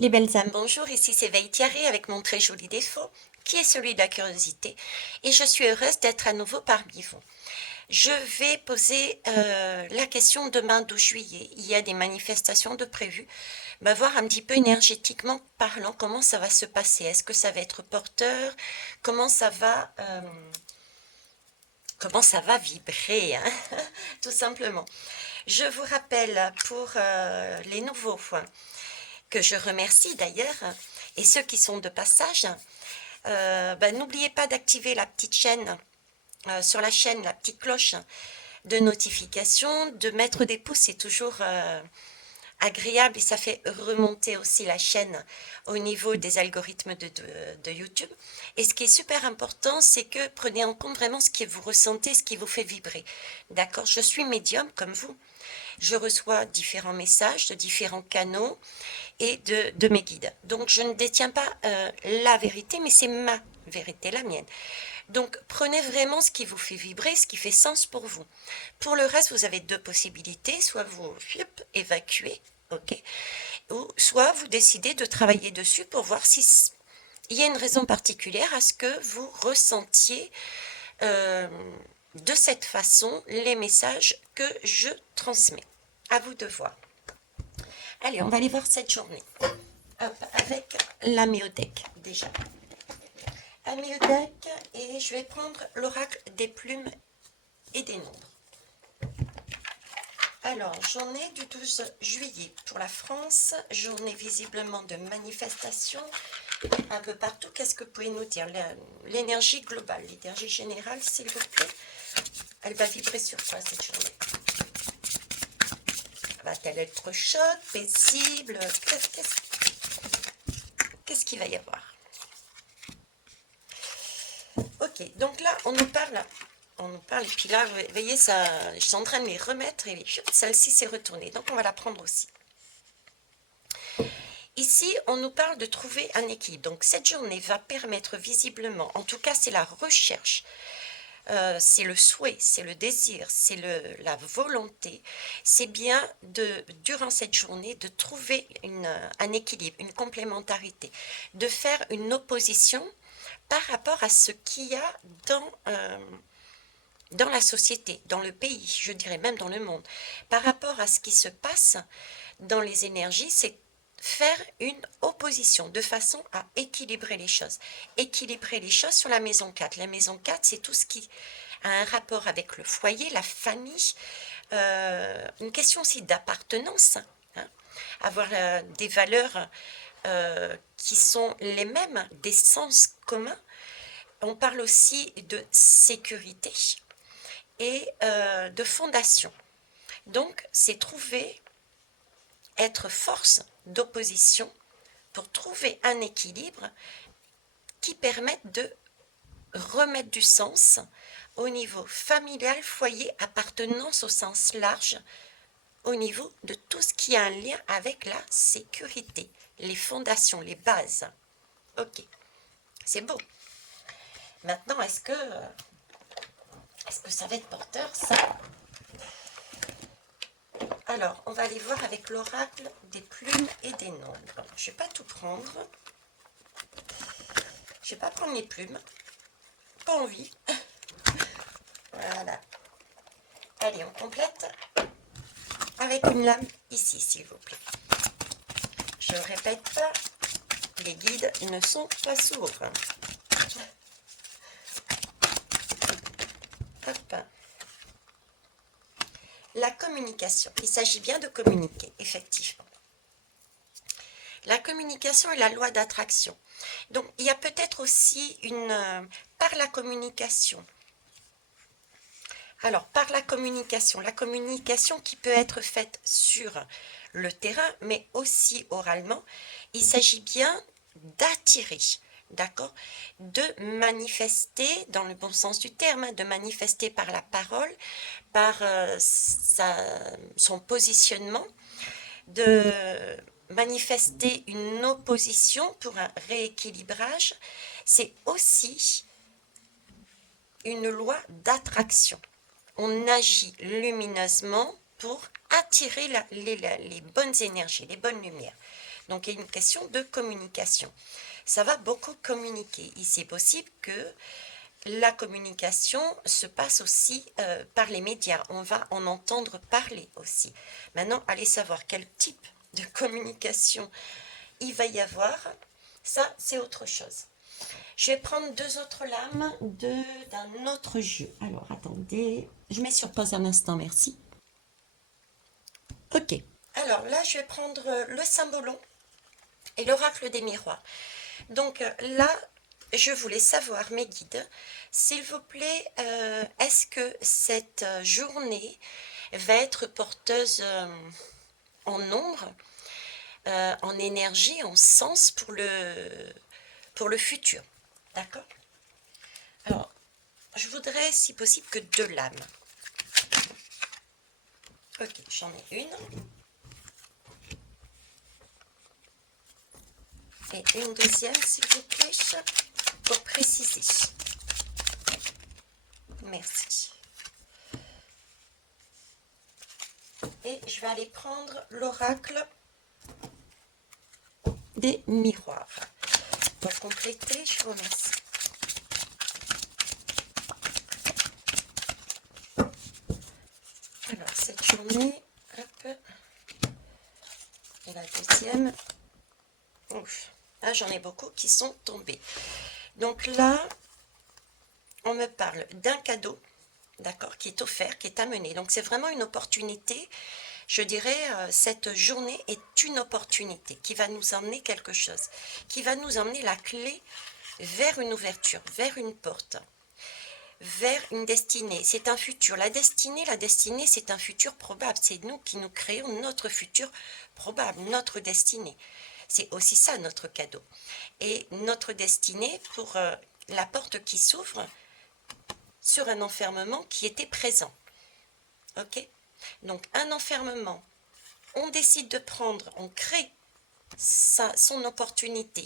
Les belles âmes, bonjour, ici c'est Veille Thierry avec mon très joli défaut, qui est celui de la curiosité, et je suis heureuse d'être à nouveau parmi vous. Je vais poser la question demain 12 juillet. Il y a des manifestations de prévues. Voir un petit peu énergétiquement parlant comment ça va se passer. Est-ce que ça va être porteur? Comment ça va, comment ça va vibrer, hein tout simplement. Je vous rappelle pour les nouveaux que je remercie d'ailleurs, et ceux qui sont de passage, n'oubliez pas d'activer la petite chaîne, sur la chaîne, la petite cloche de notification, de mettre des pouces, c'est toujours agréable et ça fait remonter aussi la chaîne au niveau des algorithmes de YouTube. Et ce qui est super important, c'est que prenez en compte vraiment ce que vous ressentez, ce qui vous fait vibrer. D'accord? Je suis médium comme vous. Je reçois différents messages de différents canaux et de mes guides. Donc je ne détiens pas la vérité, mais c'est ma vérité, la mienne. Donc prenez vraiment ce qui vous fait vibrer, ce qui fait sens pour vous. Pour le reste, vous avez deux possibilités, soit vous évacuez, ok, ou soit vous décidez de travailler dessus pour voir si il y a une raison particulière à ce que vous ressentiez euh, de cette façon les messages que je transmets. À vous de voir. Allez, on va aller voir cette journée. Hop, avec la méothèque déjà. La méothèque, et je vais prendre l'oracle des plumes et des nombres. Alors, journée du 12 juillet pour la France, journée visiblement de manifestation un peu partout. Qu'est-ce que vous pouvez nous dire? L'énergie globale, l'énergie générale, s'il vous plaît. Elle va vibrer sur quoi cette journée? Va-t-elle être chaude, paisible? Qu'est-ce qu'il va y avoir? Ok, donc là, on nous parle, et puis là, vous voyez, ça, je suis en train de les remettre, et celle-ci s'est retournée, donc on va la prendre aussi. Ici, on nous parle de trouver un équilibre, donc cette journée va permettre visiblement, en tout cas c'est la recherche, c'est le souhait, c'est le désir, c'est la volonté, c'est bien durant cette journée de trouver un équilibre, une complémentarité, de faire une opposition par rapport à ce qu'il y a dans la société, dans le pays, je dirais même dans le monde, par rapport à ce qui se passe dans les énergies, c'est faire une opposition de façon à équilibrer les choses. Équilibrer les choses sur la maison 4. La maison 4, c'est tout ce qui a un rapport avec le foyer, la famille, une question aussi d'appartenance, hein, avoir des valeurs qui sont les mêmes, des sens communs. On parle aussi de sécurité et de fondation. Donc, c'est trouver, être force d'opposition pour trouver un équilibre qui permette de remettre du sens au niveau familial, foyer, appartenance au sens large, au niveau de tout ce qui a un lien avec la sécurité, les fondations, les bases. Ok, c'est beau. Maintenant, est-ce que ça va être porteur, ça? Alors, on va aller voir avec l'oracle des plumes et des nombres. Je ne vais pas tout prendre. Je ne vais pas prendre les plumes. Pas envie. Voilà. Allez, on complète avec une lame ici, s'il vous plaît. Je ne répète pas, les guides ne sont pas sourds. Hop. La communication. Il s'agit bien de communiquer, effectivement. La communication est la loi d'attraction. Donc, il y a peut-être aussi par la communication. Alors, par la communication qui peut être faite sur le terrain, mais aussi oralement, il s'agit bien d'attirer, d'accord, de manifester, dans le bon sens du terme, hein, de manifester par la parole, par son positionnement, de manifester une opposition pour un rééquilibrage. C'est aussi une loi d'attraction. On agit lumineusement pour attirer les bonnes énergies, les bonnes lumières. Donc, il y a une question de communication. Ça va beaucoup communiquer. Ici, est possible que la communication se passe aussi par les médias. On va en entendre parler aussi. Maintenant, allez savoir quel type de communication il va y avoir. Ça, c'est autre chose. Je vais prendre deux autres lames d'un autre jeu. Alors, attendez. Je mets sur pause un instant, merci. Ok. Alors là, je vais prendre le cymbalon et l'oracle des miroirs. Donc là, je voulais savoir, mes guides, s'il vous plaît, est-ce que cette journée va être porteuse en nombre, en énergie, en sens pour le futur? D'accord? Alors, je voudrais, si possible, que deux lames. Ok, j'en ai une. Et une deuxième, s'il vous plaît, pour préciser. Merci. Et je vais aller prendre l'oracle des miroirs. Pour compléter, je vous remercie. Alors, cette journée, hop, et la deuxième, ouf, là j'en ai beaucoup qui sont tombés. Donc là, on me parle d'un cadeau, d'accord, qui est offert, qui est amené. Donc c'est vraiment une opportunité. Je dirais, cette journée est une opportunité qui va nous emmener quelque chose, qui va nous emmener la clé vers une ouverture, vers une porte, vers une destinée. C'est un futur. La destinée, c'est un futur probable. C'est nous qui nous créons notre futur probable, notre destinée. C'est aussi ça notre cadeau. Et notre destinée pour la porte qui s'ouvre sur un enfermement qui était présent. Ok? Donc un enfermement, on décide de prendre, on crée son opportunité,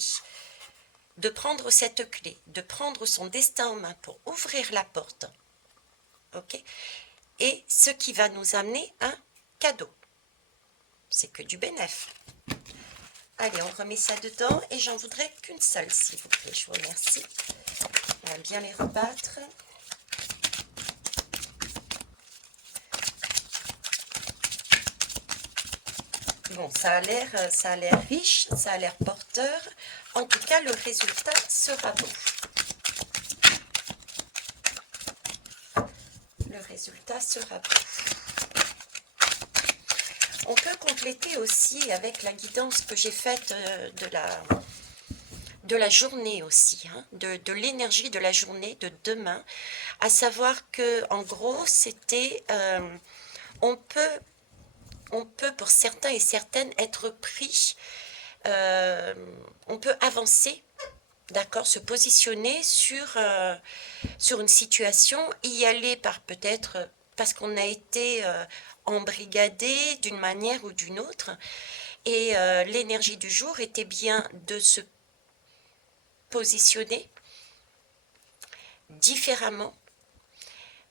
de prendre cette clé, de prendre son destin en main pour ouvrir la porte. Ok? Et ce qui va nous amener un cadeau. C'est que du bénéfice. Allez, on remet ça dedans et j'en voudrais qu'une seule, s'il vous plaît. Je vous remercie. On va bien les rebattre. Bon, ça a l'air riche, ça a l'air porteur. En tout cas, le résultat sera beau. Le résultat sera beau. On peut compléter aussi avec la guidance que j'ai faite de la journée aussi, hein, de l'énergie de la journée de demain, à savoir que en gros, c'était, on peut pour certains et certaines être pris, on peut avancer, d'accord, se positionner sur une situation, y aller par peut-être parce qu'on a été embrigadé d'une manière ou d'une autre, et l'énergie du jour était bien de se positionner différemment,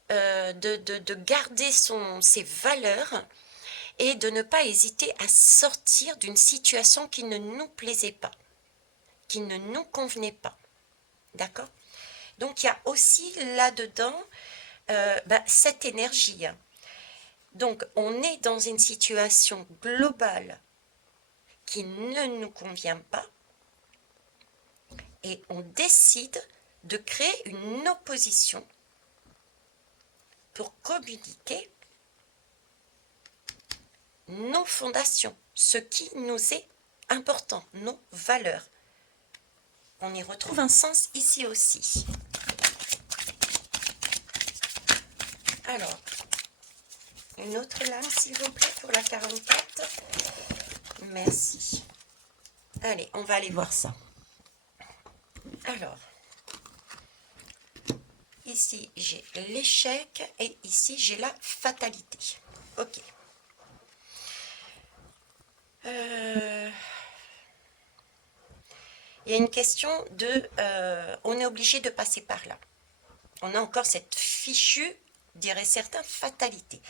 de garder ses valeurs et de ne pas hésiter à sortir d'une situation qui ne nous plaisait pas, qui ne nous convenait pas. D'accord? Donc il y a aussi là-dedans cette énergie. Donc on est dans une situation globale qui ne nous convient pas et on décide de créer une opposition pour communiquer nos fondations, ce qui nous est important, nos valeurs. On y retrouve un sens ici aussi. Alors, une autre lame s'il vous plaît pour la 44. Merci. Allez, on va aller voir ça. Alors, ici j'ai l'échec et ici j'ai la fatalité. Ok. Il y a une question de... on est obligé de passer par là. On a encore cette fichue, dirait certains, fatalité.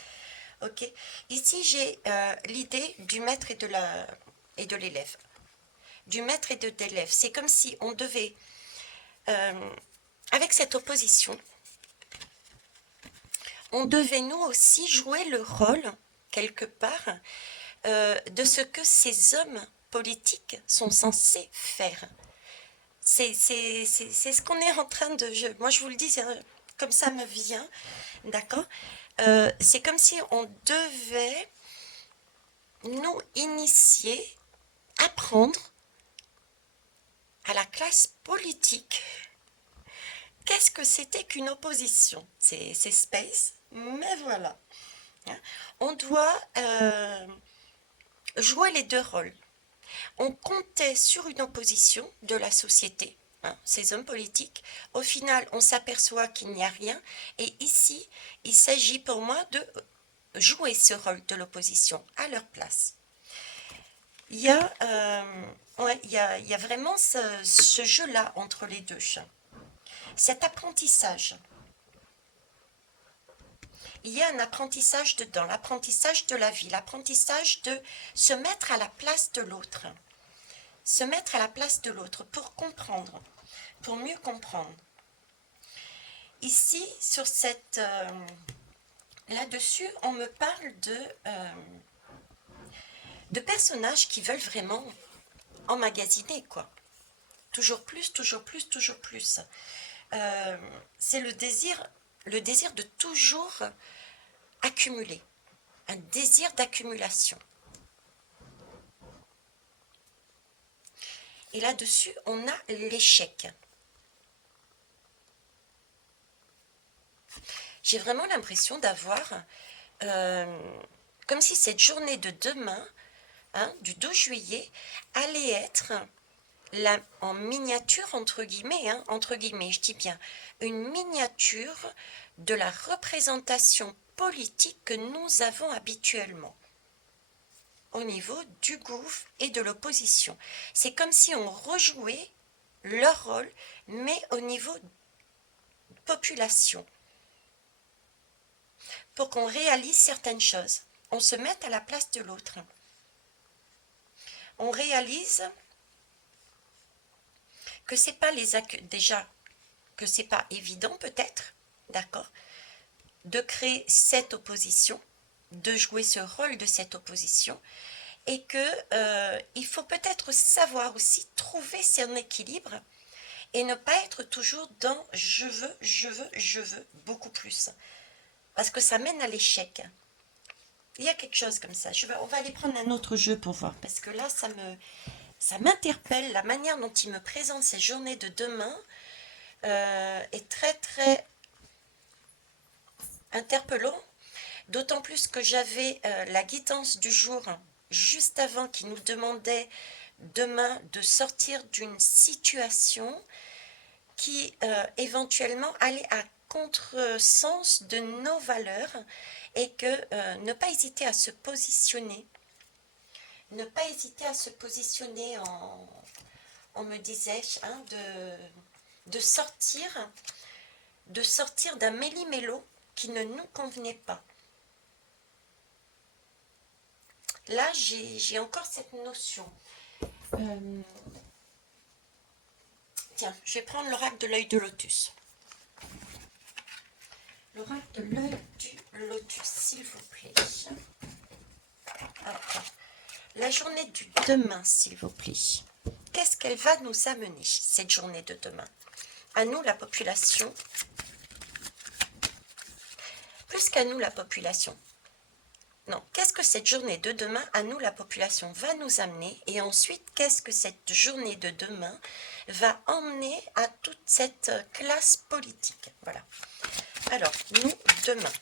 Ok. Ici, j'ai l'idée du maître et de l'élève. du maître et de l'élève. C'est comme si on devait, avec cette opposition, on devait nous aussi jouer le rôle, quelque part, de ce que ces hommes politiques sont censés faire. C'est ce qu'on est en train de... moi, je vous le dis, comme ça me vient, d'accord. C'est comme si on devait nous initier, apprendre à la classe politique qu'est-ce que c'était qu'une opposition. C'est space, mais voilà. On doit jouer les deux rôles. On comptait sur une opposition de la société, ces hommes politiques. Au final, on s'aperçoit qu'il n'y a rien. Et ici, il s'agit pour moi de jouer ce rôle de l'opposition à leur place. Il y a vraiment ce jeu-là entre les deux. Cet apprentissage. Il y a un apprentissage dedans, l'apprentissage de la vie, l'apprentissage de se mettre à la place de l'autre. Se mettre à la place de l'autre pour comprendre, pour mieux comprendre. Ici, sur cette... là-dessus, on me parle de personnages qui veulent vraiment emmagasiner, quoi. Toujours plus, toujours plus, toujours plus. C'est le désir de toujours accumuler, un désir d'accumulation. Et là-dessus, on a l'échec. J'ai vraiment l'impression d'avoir, comme si cette journée de demain, du 12 juillet, allait être en miniature, entre guillemets, je dis bien, une miniature de la représentation politique que nous avons habituellement au niveau du gouffre et de l'opposition. C'est comme si on rejouait leur rôle, mais au niveau population. Pour qu'on réalise certaines choses, on se mette à la place de l'autre. On réalise que c'est pas déjà que c'est pas évident peut-être, d'accord, de créer cette opposition, de jouer ce rôle de cette opposition, et que il faut peut-être savoir aussi trouver son équilibre et ne pas être toujours dans je veux beaucoup plus, parce que ça mène à l'échec. Il y a quelque chose comme ça. On va aller prendre un autre jeu pour voir, parce que là ça m'interpelle, la manière dont il me présente ces journées de demain est très très interpellant, d'autant plus que j'avais la guidance du jour juste avant qui nous demandait demain de sortir d'une situation qui éventuellement allait à contresens de nos valeurs et que ne pas hésiter à se positionner. Ne pas hésiter à se positionner on me disait, de sortir d'un méli-mélo qui ne nous convenait pas. Là, j'ai encore cette notion. Tiens, je vais prendre l'oracle de l'œil de lotus. L'oracle de l'œil du lotus, s'il vous plaît. Alors, la journée du demain, s'il vous plaît. Qu'est-ce qu'elle va nous amener, cette journée de demain? À nous, la population. Plus qu'à nous, la population. Non, qu'est-ce que cette journée de demain, à nous, la population, va nous amener? Et ensuite, qu'est-ce que cette journée de demain va emmener à toute cette classe politique? Voilà. Alors, nous, demain,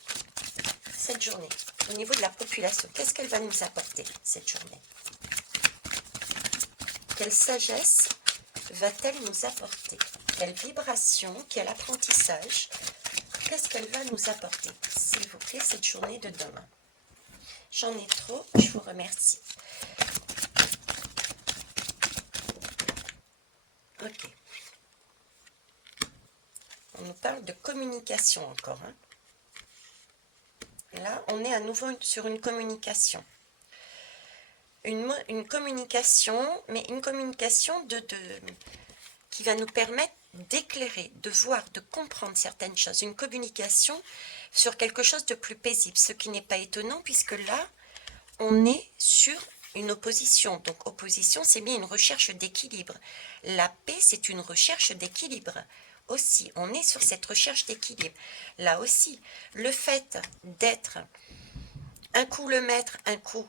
cette journée, au niveau de la population, qu'est-ce qu'elle va nous apporter, cette journée? Quelle sagesse va-t-elle nous apporter? Quelle vibration, quel apprentissage? Qu'est-ce qu'elle va nous apporter, s'il vous plaît, cette journée de demain? J'en ai trop, je vous remercie. Ok. On nous parle de communication encore. Là, on est à nouveau sur une communication. une communication, mais une communication qui va nous permettre d'éclairer, de voir, de comprendre certaines choses. Une communication sur quelque chose de plus paisible, ce qui n'est pas étonnant puisque là, on est sur une opposition. Donc opposition, c'est bien une recherche d'équilibre. La paix, c'est une recherche d'équilibre aussi. On est sur cette recherche d'équilibre. Là aussi, le fait d'être un coup le maître, un coup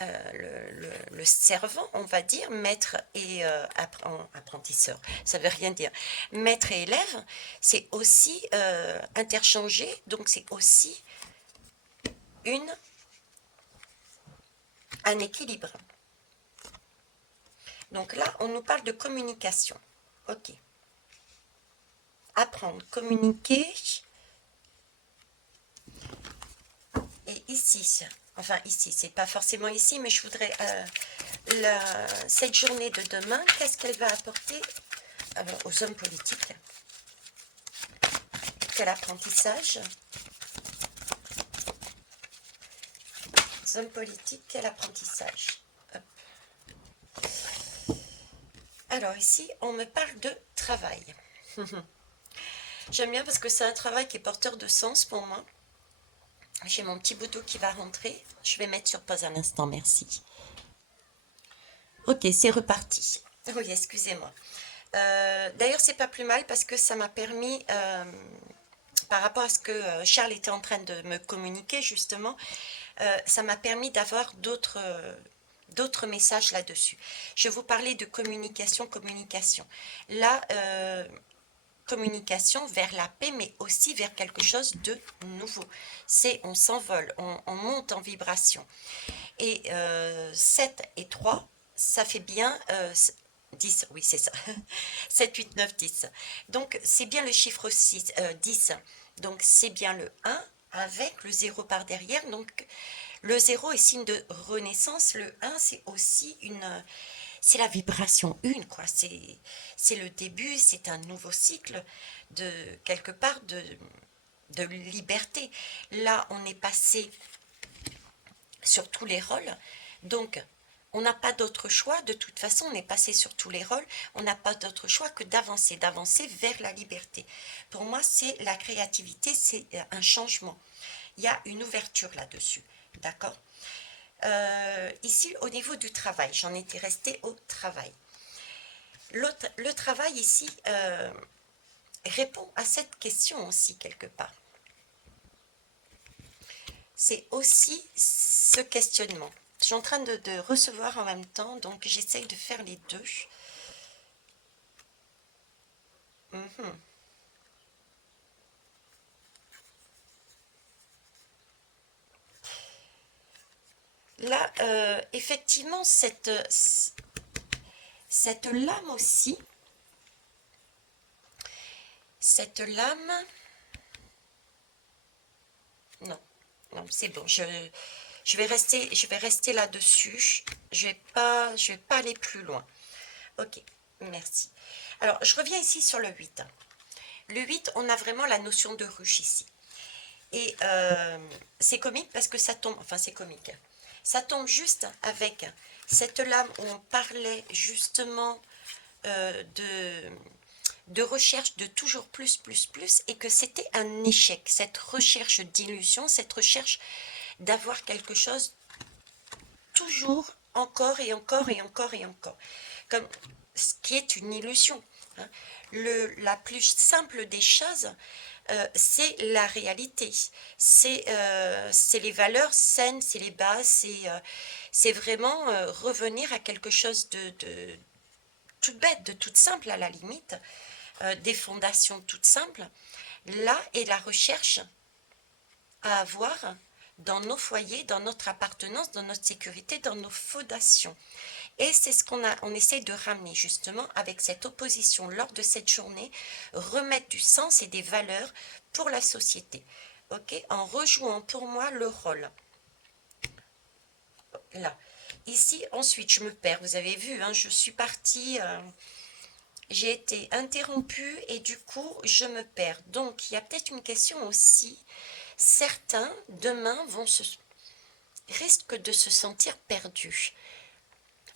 le servant, on va dire, maître et apprentisseur, ça veut rien dire. Maître et élève, c'est aussi interchangé, donc c'est aussi un équilibre. Donc là, on nous parle de communication. Ok. Apprendre, communiquer. Et ici, enfin ici, c'est pas forcément ici, mais je voudrais cette journée de demain, qu'est-ce qu'elle va apporter aux hommes politiques? Quel apprentissage? Les hommes politiques, quel apprentissage? Hop. Alors ici, on me parle de travail. J'aime bien parce que c'est un travail qui est porteur de sens pour moi. J'ai mon petit bouton qui va rentrer. Je vais mettre sur pause un instant, merci. Ok, c'est reparti. Oui, excusez-moi. D'ailleurs, c'est pas plus mal parce que ça m'a permis, par rapport à ce que Charles était en train de me communiquer justement, ça m'a permis d'avoir d'autres messages là-dessus. Je vous parlais de communication. Là, communication vers la paix, mais aussi vers quelque chose de nouveau. On s'envole, on monte en vibration. Et 7 et 3, ça fait bien 10, oui c'est ça, 7, 8, 9, 10. Donc c'est bien le chiffre 10, donc c'est bien le 1 avec le 0 par derrière. Donc le 0 est signe de renaissance, le 1 c'est aussi c'est la vibration 1, quoi. C'est le début, c'est un nouveau cycle de quelque part de liberté. Là on est passé sur tous les rôles. Donc, on n'a pas d'autre choix. De toute façon, on est passé sur tous les rôles. On n'a pas d'autre choix que d'avancer vers la liberté. Pour moi, c'est la créativité, c'est un changement. Il y a une ouverture là-dessus. D'accord? Ici, au niveau du travail, j'en étais restée au travail. Le travail ici répond à cette question aussi quelque part. C'est aussi ce questionnement. Je suis en train de recevoir en même temps, donc j'essaye de faire les deux. Là, effectivement, cette lame aussi, cette lame, non, non, c'est bon, je vais rester là-dessus, je vais pas aller plus loin. Ok, merci. Alors, je reviens ici sur le 8. Le 8, on a vraiment la notion de ruche ici. Et c'est comique parce que ça tombe, enfin c'est comique, ça tombe juste avec cette lame où on parlait justement de recherche de toujours plus, et que c'était un échec, cette recherche d'illusion, cette recherche d'avoir quelque chose toujours, encore et encore et encore et encore, comme ce qui est une illusion. Hein. La plus simple des choses, c'est la réalité, c'est les valeurs saines, c'est les bases, c'est vraiment revenir à quelque chose de tout bête, de tout simple à la limite, des fondations toutes simples. Là est la recherche à avoir dans nos foyers, dans notre appartenance, dans notre sécurité, dans nos fondations. Et c'est ce on essaye de ramener justement avec cette opposition lors de cette journée, remettre du sens et des valeurs pour la société. Ok, en rejouant pour moi le rôle. Là. Ici, ensuite, je me perds. Vous avez vu, hein, je suis partie, j'ai été interrompue et du coup, je me perds. Donc, il y a peut-être une question aussi. Certains, demain, vont risque de se sentir perdu.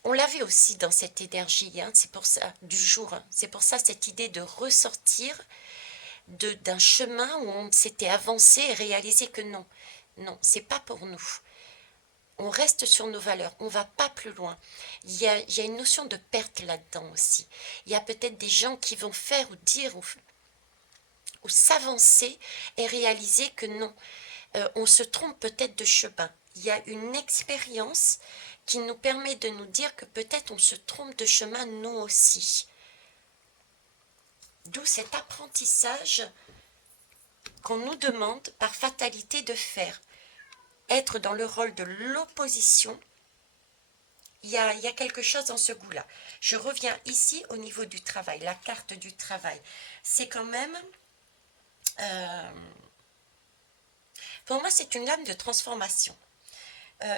On l'avait aussi dans cette énergie, hein, c'est pour ça, du jour, hein, c'est pour ça cette idée de ressortir d'un chemin où on s'était avancé et réalisé que non, non, c'est pas pour nous. On reste sur nos valeurs, on va pas plus loin. Il y a une notion de perte là-dedans aussi. Il y a peut-être des gens qui vont faire ou dire ou s'avancer et réaliser que non, on se trompe peut-être de chemin. Il y a une expérience qui nous permet de nous dire que peut-être on se trompe de chemin nous aussi. D'où cet apprentissage qu'on nous demande par fatalité de faire. Être dans le rôle de l'opposition, il y a quelque chose dans ce goût-là. Je reviens ici au niveau du travail, la carte du travail. C'est quand même... pour moi, c'est une lame de transformation.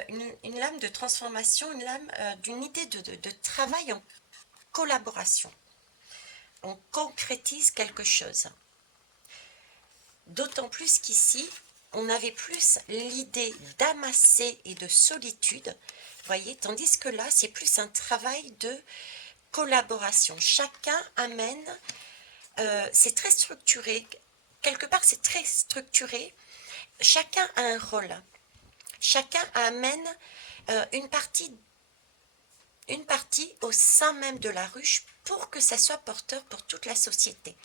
Une lame de transformation, une lame d'une idée de travail en collaboration. On concrétise quelque chose. D'autant plus qu'ici, on avait plus l'idée d'amasser et de solitude, vous voyez, tandis que là, c'est plus un travail de collaboration. Chacun amène, c'est très structuré, quelque part c'est très structuré, chacun a un rôle, chacun amène une partie au sein même de la ruche pour que ça soit porteur pour toute la société.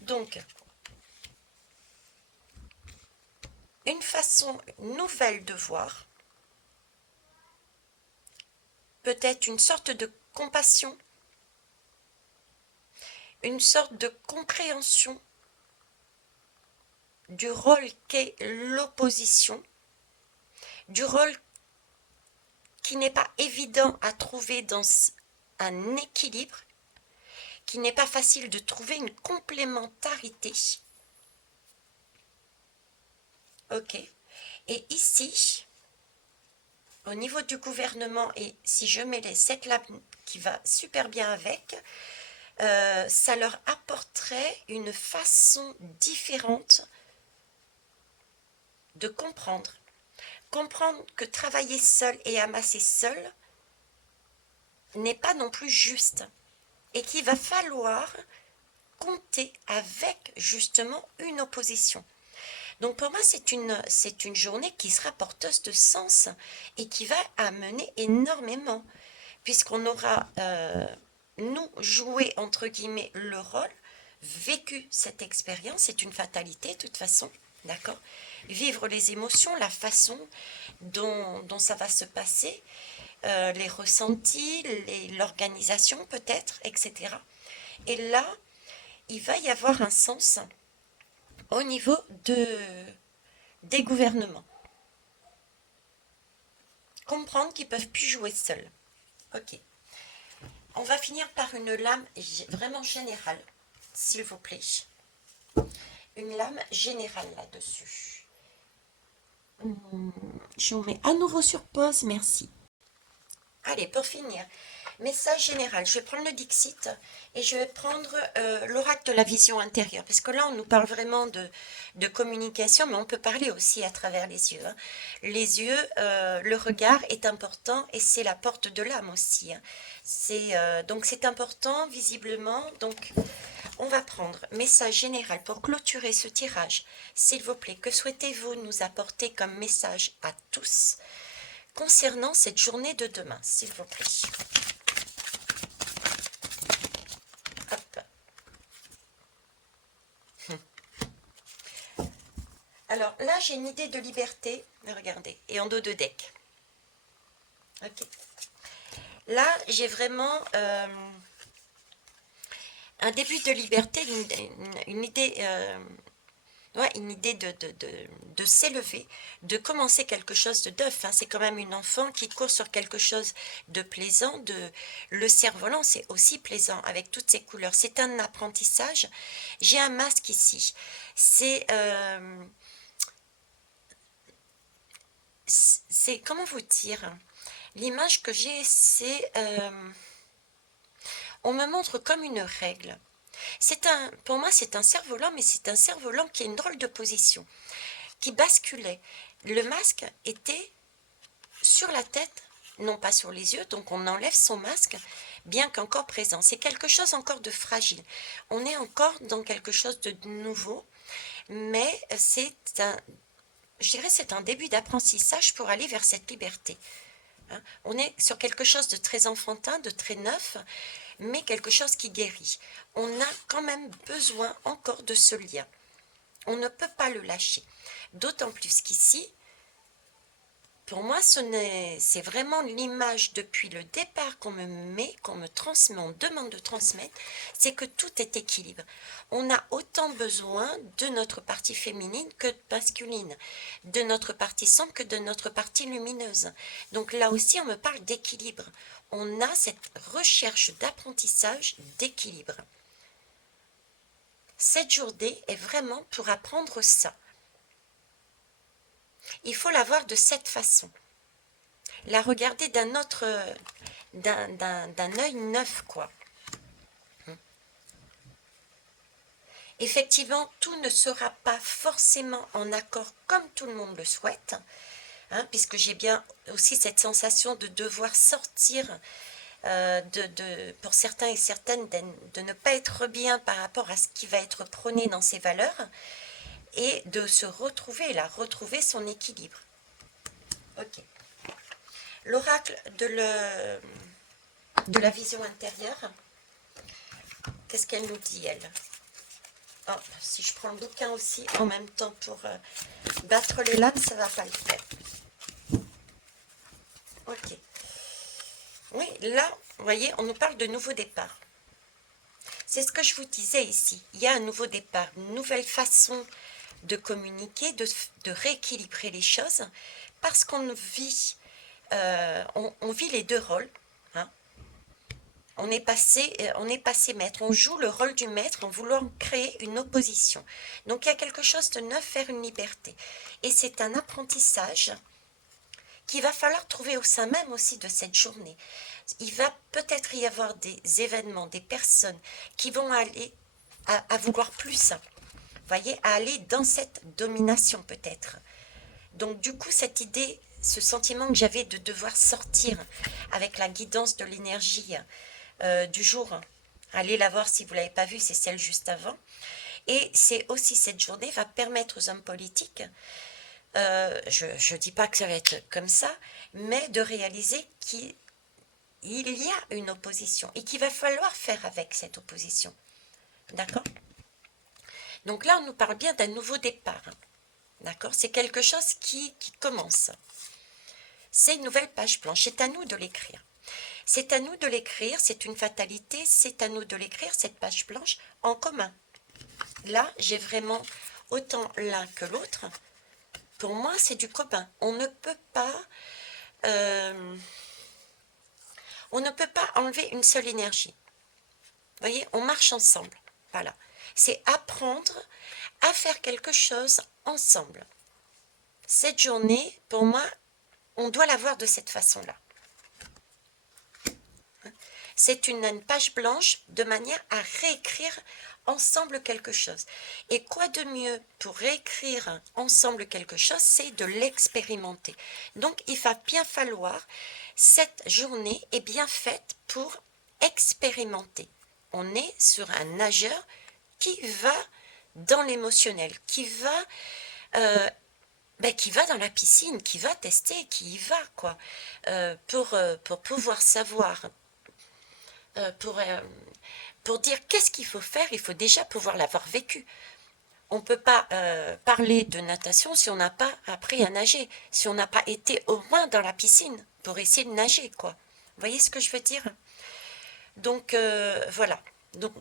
Donc, une façon nouvelle de voir, peut-être une sorte de compassion, une sorte de compréhension du rôle qu'est l'opposition, du rôle qui n'est pas évident à trouver dans un équilibre, qui n'est pas facile de trouver une complémentarité. Ok. Et ici, au niveau du gouvernement, et si je mets les 7 lames qui va super bien avec, ça leur apporterait une façon différente de comprendre. Comprendre que travailler seul et amasser seul n'est pas non plus juste et qu'il va falloir compter avec justement une opposition. Donc pour moi, c'est une journée qui sera porteuse de sens et qui va amener énormément, puisqu'on aura, nous, joué, entre guillemets, le rôle, vécu cette expérience, c'est une fatalité de toute façon, d'accord? Vivre les émotions, la façon dont ça va se passer, les ressentis, l'organisation peut-être, etc. Et là, il va y avoir un sens au niveau des gouvernements. Comprendre qu'ils ne peuvent plus jouer seuls. Ok. On va finir par une lame vraiment générale, s'il vous plaît. Une lame générale là-dessus. Je vous mets à nouveau sur pause, merci. Allez, pour finir, message général. Je vais prendre le Dixit et je vais prendre l'oracle de la vision intérieure. Parce que là, on nous parle vraiment de communication, mais on peut parler aussi à travers les yeux. Hein. Les yeux, le regard est important et c'est la porte de l'âme aussi. Hein. Donc c'est important, visiblement. Donc on va prendre message général pour clôturer ce tirage. S'il vous plaît, que souhaitez-vous nous apporter comme message à tous concernant cette journée de demain, s'il vous plaît. Hop. Alors là, j'ai une idée de liberté. Regardez, et en dos de deck. Ok. Là, j'ai vraiment un début de liberté, une idée... Ouais, une idée de s'élever, de commencer quelque chose de neuf. Hein. C'est quand même une enfant qui court sur quelque chose de plaisant. Le cerf-volant, c'est aussi plaisant avec toutes ces couleurs. C'est un apprentissage. J'ai un masque ici. C'est comment vous dire? L'image que j'ai, c'est... on me montre comme une règle. Pour moi, c'est un cerf-volant, mais c'est un cerf-volant qui a une drôle de position, qui basculait. Le masque était sur la tête, non pas sur les yeux, donc on enlève son masque, bien qu'encore présent. C'est quelque chose encore de fragile. On est encore dans quelque chose de nouveau, mais je dirais, c'est un début d'apprentissage pour aller vers cette liberté. Hein. On est sur quelque chose de très enfantin, de très neuf, mais quelque chose qui guérit. On a quand même besoin encore de ce lien. On ne peut pas le lâcher. D'autant plus qu'ici, pour moi, c'est vraiment l'image depuis le départ qu'on me met, qu'on me transmet, on demande de transmettre, c'est que tout est équilibre. On a autant besoin de notre partie féminine que de masculine, de notre partie sombre que de notre partie lumineuse. Donc là aussi, on me parle d'équilibre. On a cette recherche d'apprentissage d'équilibre. Cette journée est vraiment pour apprendre ça. Il faut la voir de cette façon. La regarder d'un autre, d'un œil neuf, quoi. Effectivement, tout ne sera pas forcément en accord comme tout le monde le souhaite, hein, puisque j'ai bien aussi cette sensation de devoir sortir, pour certains et certaines, de ne pas être bien par rapport à ce qui va être prôné dans ses valeurs, et de se retrouver, retrouver son équilibre. Ok. L'oracle de la vision intérieure, qu'est-ce qu'elle nous dit, elle? Oh, si je prends le bouquin aussi en même temps pour battre les lames, ça ne va pas le faire. Ok. Oui, là, vous voyez, on nous parle de nouveau départ. C'est ce que je vous disais ici. Il y a un nouveau départ, une nouvelle façon de communiquer, de rééquilibrer les choses, parce qu'on vit, on vit les deux rôles. Hein. On est passé maître, on joue le rôle du maître en voulant créer une opposition. Donc il y a quelque chose de neuf vers une liberté. Et c'est un apprentissage qu'il va falloir trouver au sein même aussi de cette journée. Il va peut-être y avoir des événements, des personnes qui vont aller à vouloir plus, voyez, à aller dans cette domination peut-être. Donc du coup, cette idée, ce sentiment que j'avais de devoir sortir avec la guidance de l'énergie du jour, allez la voir si vous ne l'avez pas vue, c'est celle juste avant. Et c'est aussi cette journée va permettre aux hommes politiques, je ne dis pas que ça va être comme ça, mais de réaliser qu'il y a une opposition et qu'il va falloir faire avec cette opposition. D'accord? Donc là, on nous parle bien d'un nouveau départ. D'accord? C'est quelque chose qui commence. C'est une nouvelle page blanche. C'est à nous de l'écrire. C'est à nous de l'écrire. C'est une fatalité. C'est à nous de l'écrire, cette page blanche, en commun. Là, j'ai vraiment autant l'un que l'autre. Pour moi, c'est du commun. On ne peut pas enlever une seule énergie. Vous voyez, on marche ensemble. Voilà. C'est apprendre à faire quelque chose ensemble. Cette journée, pour moi, on doit la voir de cette façon-là. C'est une page blanche de manière à réécrire ensemble quelque chose. Et quoi de mieux pour réécrire ensemble quelque chose, c'est de l'expérimenter. Donc, il va bien falloir, cette journée est bien faite pour expérimenter. On est sur un nageur qui va dans l'émotionnel, qui va dans la piscine, qui va tester, qui y va, quoi, pour pouvoir savoir, pour dire qu'est-ce qu'il faut faire, il faut déjà pouvoir l'avoir vécu. On ne peut pas parler de natation si on n'a pas appris à nager, si on n'a pas été au moins dans la piscine pour essayer de nager, quoi. Vous voyez ce que je veux dire? Donc, voilà. Donc,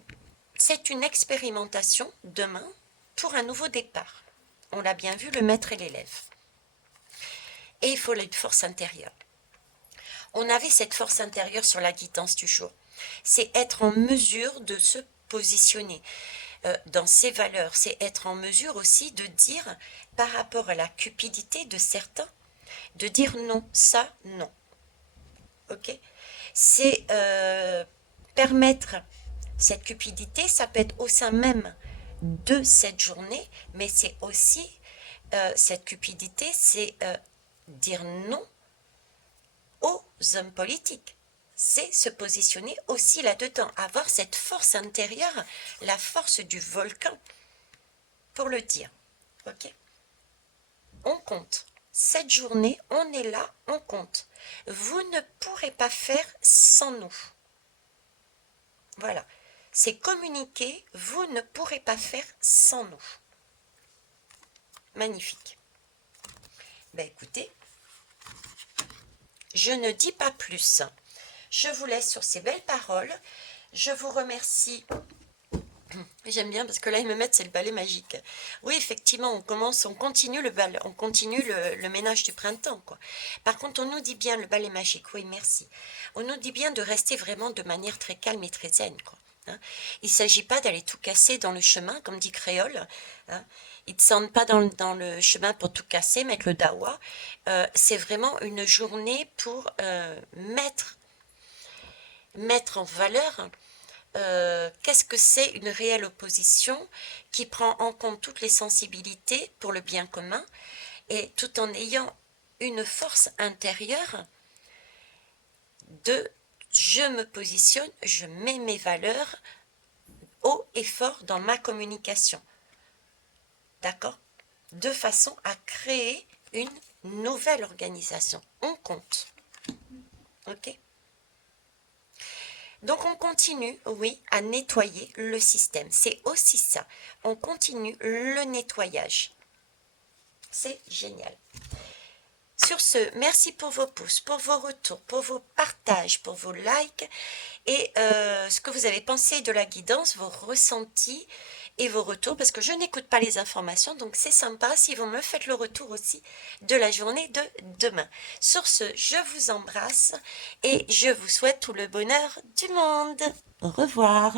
c'est une expérimentation demain pour un nouveau départ. On l'a bien vu, le maître et l'élève. Et il faut une force intérieure. On avait cette force intérieure sur la guidance du jour. C'est être en mesure de se positionner dans ses valeurs. C'est être en mesure aussi de dire, par rapport à la cupidité de certains, de dire non, ça, non. Ok? C'est permettre cette cupidité, ça peut être au sein même de cette journée, mais c'est aussi cette cupidité, c'est dire non aux hommes politiques. C'est se positionner aussi là-dedans, avoir cette force intérieure, la force du volcan, pour le dire. Ok? On compte. Cette journée, on est là, on compte. Vous ne pourrez pas faire sans nous. Voilà. C'est communiquer, vous ne pourrez pas faire sans nous. Magnifique. Ben écoutez, je ne dis pas plus. Je vous laisse sur ces belles paroles. Je vous remercie. J'aime bien parce que là, ils me mettent, c'est le balai magique. Oui, effectivement, on continue le balai, on continue le ménage du printemps, quoi. Par contre, on nous dit bien le balai magique, oui, merci. On nous dit bien de rester vraiment de manière très calme et très zen, quoi. Hein. Il ne s'agit pas d'aller tout casser dans le chemin, comme dit Créole. Hein. Ils ne descendent pas dans le chemin pour tout casser, mettre le dawa. C'est vraiment une journée pour mettre en valeur qu'est-ce que c'est une réelle opposition qui prend en compte toutes les sensibilités pour le bien commun et tout en ayant une force intérieure de je me positionne, je mets mes valeurs haut et fort dans ma communication. D'accord? De façon à créer une nouvelle organisation. On compte. Ok? Donc on continue, oui, à nettoyer le système. C'est aussi ça. On continue le nettoyage. C'est génial. Sur ce, merci pour vos pouces, pour vos retours, pour vos partages, pour vos likes et ce que vous avez pensé de la guidance, vos ressentis et vos retours, parce que je n'écoute pas les informations, donc c'est sympa si vous me faites le retour aussi de la journée de demain. Sur ce, je vous embrasse et je vous souhaite tout le bonheur du monde. Au revoir.